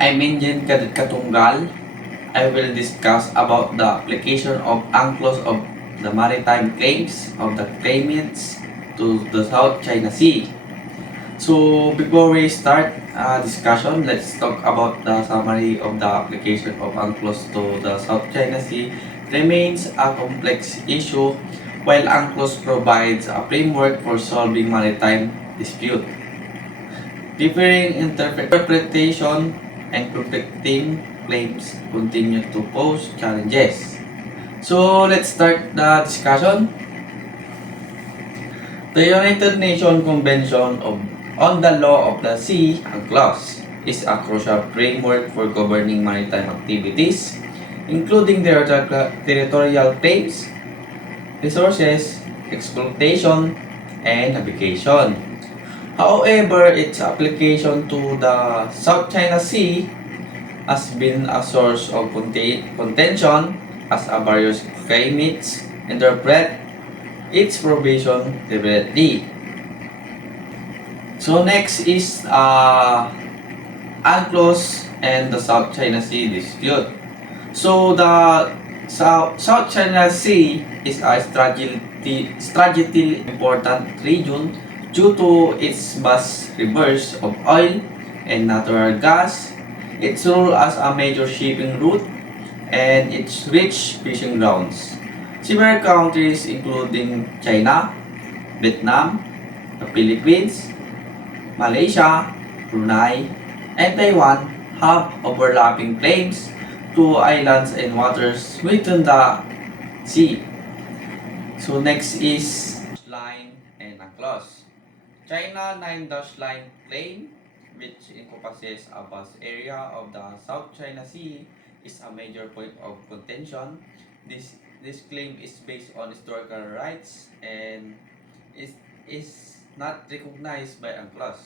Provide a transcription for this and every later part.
I'm Indian Katunggal. I will discuss about the application of Unclos of the maritime claims of the claimants to the South China Sea. So before we start discussion, let's talk about the summary of the application of Unclos to the South China Sea. Remains a complex issue while Unclos provides a framework for solving maritime dispute. Differing interpretation and conflicting claims continue to pose challenges. So let's start the discussion. The United Nations Convention on the Law of the Sea, Unclos, is a crucial framework for governing maritime activities, including territorial claims, resources, exploitation, and navigation. However, its application to the South China Sea has been a source of contention as a various claimants interpret its provision differently. So next is Unclos and the South China Sea dispute. So the South China Sea is a strategically important region due to its vast rivers of oil and natural gas, its role as a major shipping route, and its rich fishing grounds. Several countries including China, Vietnam, the Philippines, Malaysia, Brunei, and Taiwan have overlapping claims to islands and waters within the sea. So next is line and a clause. China 9-line claim, which encompasses a vast area of the South China Sea, is a major point of contention. This claim is based on historical rights and is not recognized by UNCLOS.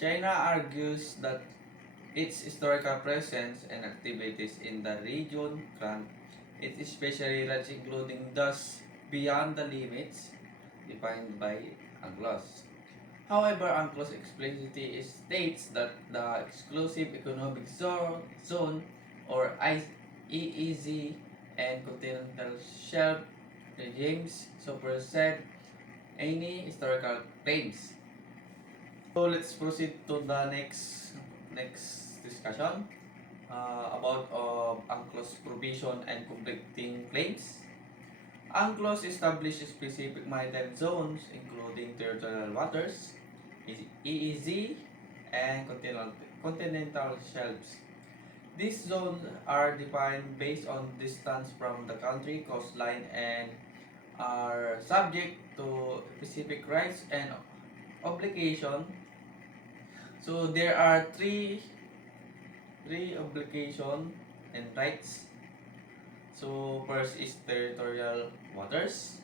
China argues that its historical presence and activities in the region grant it specially rights including thus beyond the limits defined by UNCLOS. However, UNCLOS explicitly states that the exclusive economic zone or EEZ and continental shelf regimes supersede any historical claims. So let's proceed to the next discussion about UNCLOS provision and conflicting claims. UNCLOS establishes specific maritime zones including territorial waters, EEZ, and continental shelves. These zones are defined based on distance from the country coastline and are subject to specific rights and obligation. So there are three obligation and rights. So first is territorial waters.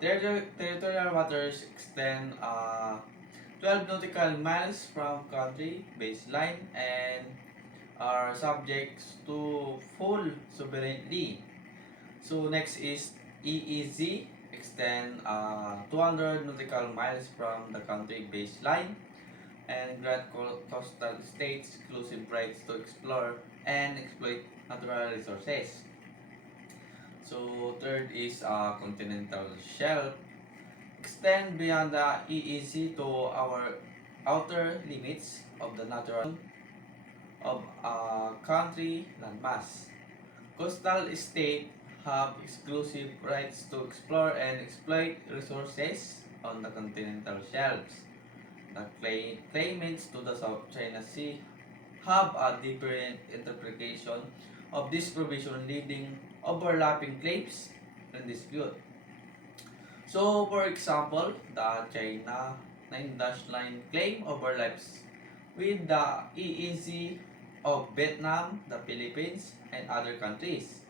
Territorial waters extend 12 nautical miles from country baseline and are subject to full sovereignty. So next is EEZ, extend 200 nautical miles from the country baseline and grant coastal states exclusive rights to explore and exploit natural resources. So third is continental shelf, extend beyond the EEZ to our outer limits of the natural of a country landmass. Coastal states have exclusive rights to explore and exploit resources on the continental shelves. The claimants to the South China Sea have a different interpretation of this provision, leading overlapping claims and dispute. So, for example, the China 9-line claim overlaps with the EEZ of Vietnam, the Philippines, and other countries.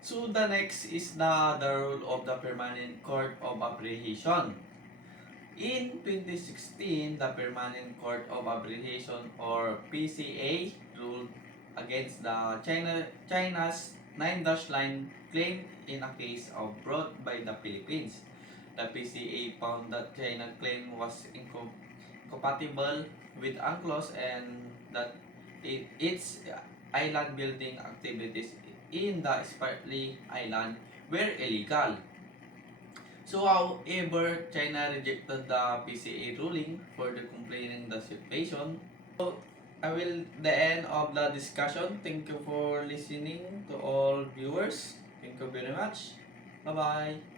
So, the next is the rule of the Permanent Court of Arbitration. In 2016, the Permanent Court of Arbitration or PCA ruled against the China's 9-line claim in a case brought by the Philippines. The PCA found that China's claim was compatible with Unclos and that its island building activities in the Spratly Island were illegal. So, however, China rejected the PCA ruling, further complaining the situation. So, I will the end of the discussion. Thank you for listening to all viewers. Thank you very much. Bye bye.